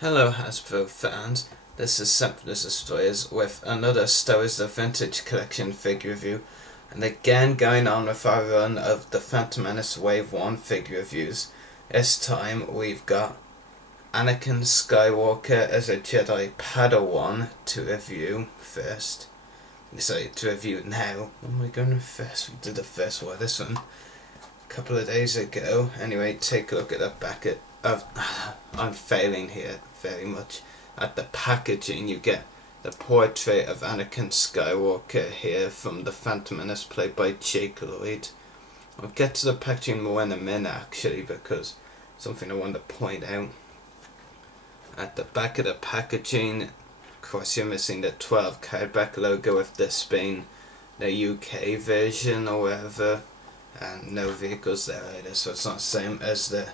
Hello Hasbro fans, this is Simplest Destroyers with another Star Wars The Vintage Collection figure review, and again going on with our run of the Phantom Menace Wave 1 figure reviews. This time we've got Anakin Skywalker as a Jedi Padawan to review first. Sorry, to review now. What am I going to first? We did the first one, this one, a couple of days ago. Anyway, take a look at the back of I'm failing here very much. At the packaging, you get the portrait of Anakin Skywalker here from the Phantom Menace, played by Jake Lloyd. I'll get to the packaging more in a minute actually, because something I want to point out. At the back of the packaging, of course you're missing the 12 card back logo, with this being the UK version or whatever, and no vehicles there either, so it's not the same as the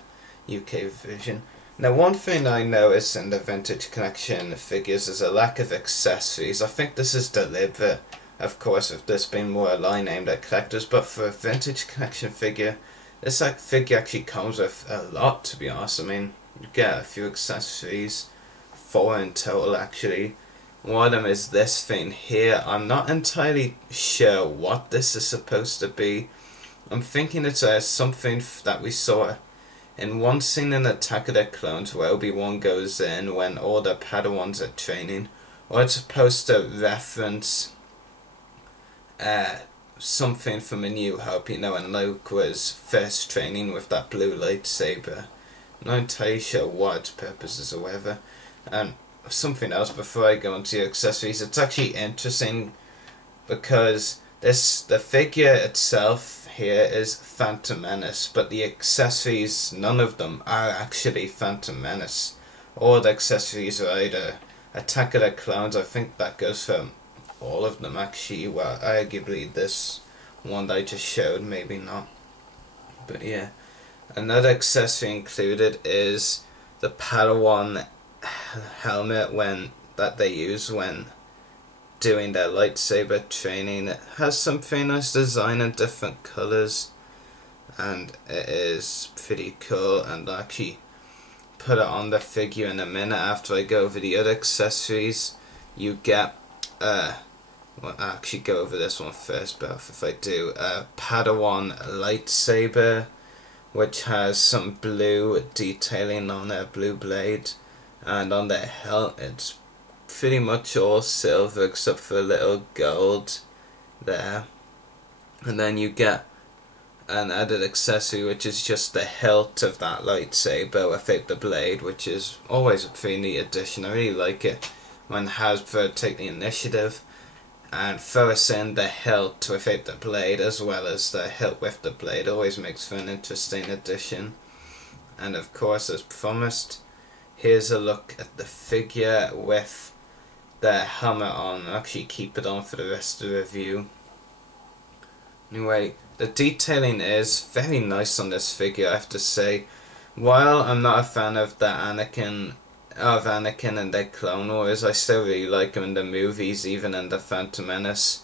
UK version. Now, one thing I noticed in the vintage collection figures is a lack of accessories. I think this is deliberate, of course, with this being more a line aimed at collectors, but for a vintage collection figure, this figure actually comes with a lot, to be honest. I mean, you get a few accessories, 4 in total actually. One of them is this thing here. I'm not entirely sure what this is supposed to be. I'm thinking it's something that we saw in one scene in Attack of the Clones, where Obi-Wan goes in when all the Padawans are training, or it's supposed to reference something from A New Hope, you know, when Luke was first training with that blue lightsaber. I'm not entirely sure what its purpose is or whatever. And something else before I go into the accessories, it's actually interesting because the figure itself here is Phantom Menace, but the accessories, none of them are actually Phantom Menace. All the accessories are either Attack of the Clones. I think that goes for all of them actually. Well, arguably this one that I just showed, maybe not. But yeah, another accessory included is the Padawan helmet that they use when doing their lightsaber training. It has some very nice design in different colours, and it is pretty cool, and I'll actually put it on the figure in a minute after I go over the other accessories. You get well, I'll actually go over this one first, but if I do, a Padawan lightsaber which has some blue detailing on a blue blade, and on the hilt it's pretty much all silver except for a little gold there. And then you get an added accessory which is just the hilt of that lightsaber without the blade, which is always a pretty neat addition. I really like it when Hasbro take the initiative and throw us in the hilt without the blade as well as the hilt with the blade. It always makes for an interesting addition. And of course, as promised, here's a look at the figure with the helmet on. I'll actually keep it on for the rest of the review. Anyway, the detailing is very nice on this figure, I have to say. While I'm not a fan of the Anakin and the Clone Wars, I still really like him in the movies, even in the Phantom Menace.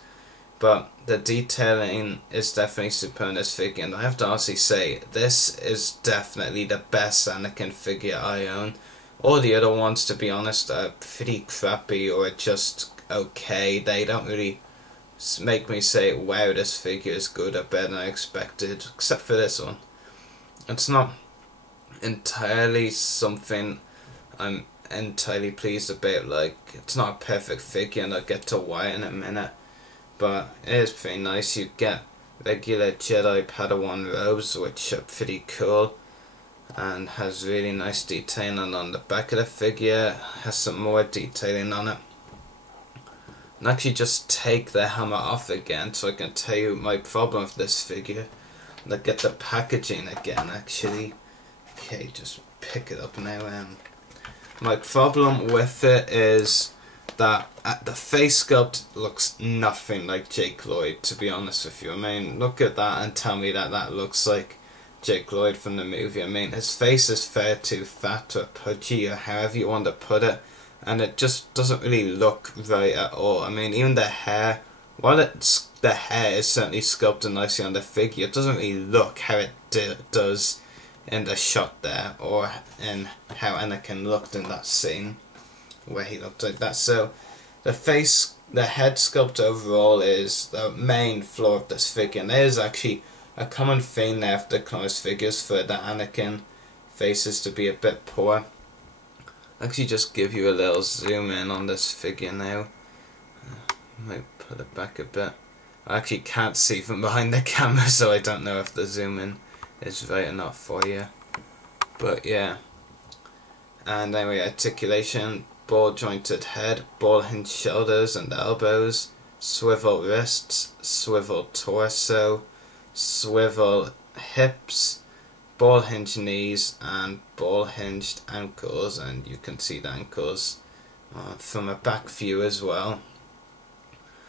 But the detailing is definitely superb in this figure, and I have to honestly say, this is definitely the best Anakin figure I own. All the other ones, to be honest, are pretty crappy or just okay. They don't really make me say, wow, this figure is good or better than I expected, except for this one. It's not entirely something I'm entirely pleased about. Like, it's not a perfect figure, and I'll get to why in a minute, but it is pretty nice. You get regular Jedi Padawan robes, which are pretty cool, and has really nice detailing on the back of the figure. Has some more detailing on it. And actually just take the helmet off again so I can tell you my problem with this figure. Look at the packaging again actually. Okay, just pick it up now. My problem with it is that the face sculpt looks nothing like Jake Lloyd, to be honest with you. I mean, look at that and tell me that that looks like Jake Lloyd from the movie. I mean, his face is far too fat or pudgy or however you want to put it, and it just doesn't really look right at all. I mean, even the hair, while the hair is certainly sculpted nicely on the figure, it doesn't really look how it does in the shot there, or in how Anakin looked in that scene where he looked like that. So the head sculpt overall is the main flaw of this figure, and there is actually a common theme there for the Clone Wars figures for the Anakin faces to be a bit poor. I'll actually just give you a little zoom in on this figure now. Might put it back a bit. I actually can't see from behind the camera, so I don't know if the zoom in is right or not for you. But yeah. And anyway, articulation, ball jointed head, ball hinged shoulders and elbows, swivel wrists, swivel torso, swivel hips, ball hinged knees and ball hinged ankles, and you can see the ankles from a back view as well.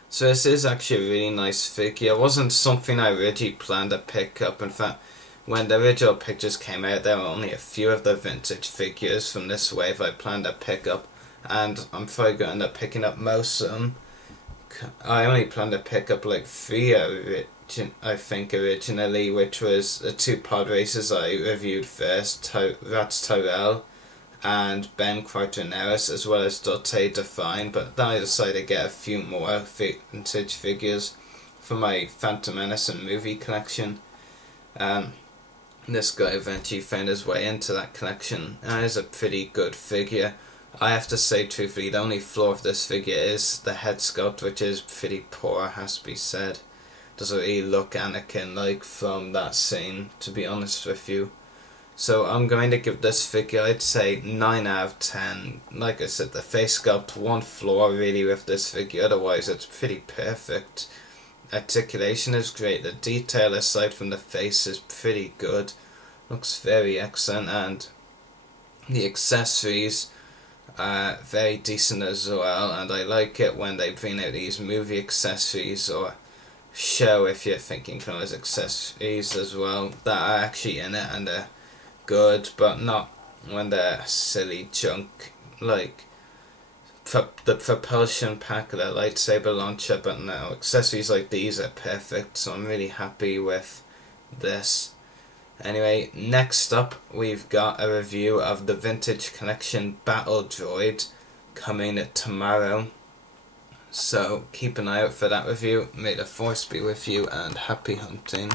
So this is actually a really nice figure. It wasn't something I originally planned to pick up. In fact, when the original pictures came out, there were only a few of the vintage figures from this wave I planned to pick up, and I'm probably going to end up picking up most of them. I only planned to pick up like 3 I think originally, which was the 2 pod races I reviewed first, Rats Tyrell and Ben Quaternaris, as well as Dotte Define, but then I decided to get a few more vintage figures for my Phantom Menace and movie collection. This guy eventually found his way into that collection, and it is a pretty good figure. I have to say truthfully, the only flaw of this figure is the head sculpt, which is pretty poor, has to be said. Doesn't really look Anakin-like from that scene, to be honest with you. So I'm going to give this figure, I'd say, 9 out of 10. Like I said, the face sculpt, one flaw really with this figure, otherwise it's pretty perfect. Articulation is great, the detail aside from the face is pretty good. Looks very excellent, and the accessories are very decent as well, and I like it when they bring out these movie accessories, or show, if you're thinking from those accessories as well, that are actually in it and are good, but not when they're silly junk like the propulsion pack or the lightsaber launcher. But no, accessories like these are perfect, so I'm really happy with this. Anyway, next up we've got a review of the Vintage Collection Battle Droid coming tomorrow, so keep an eye out for that review. May the Force be with you and happy hunting.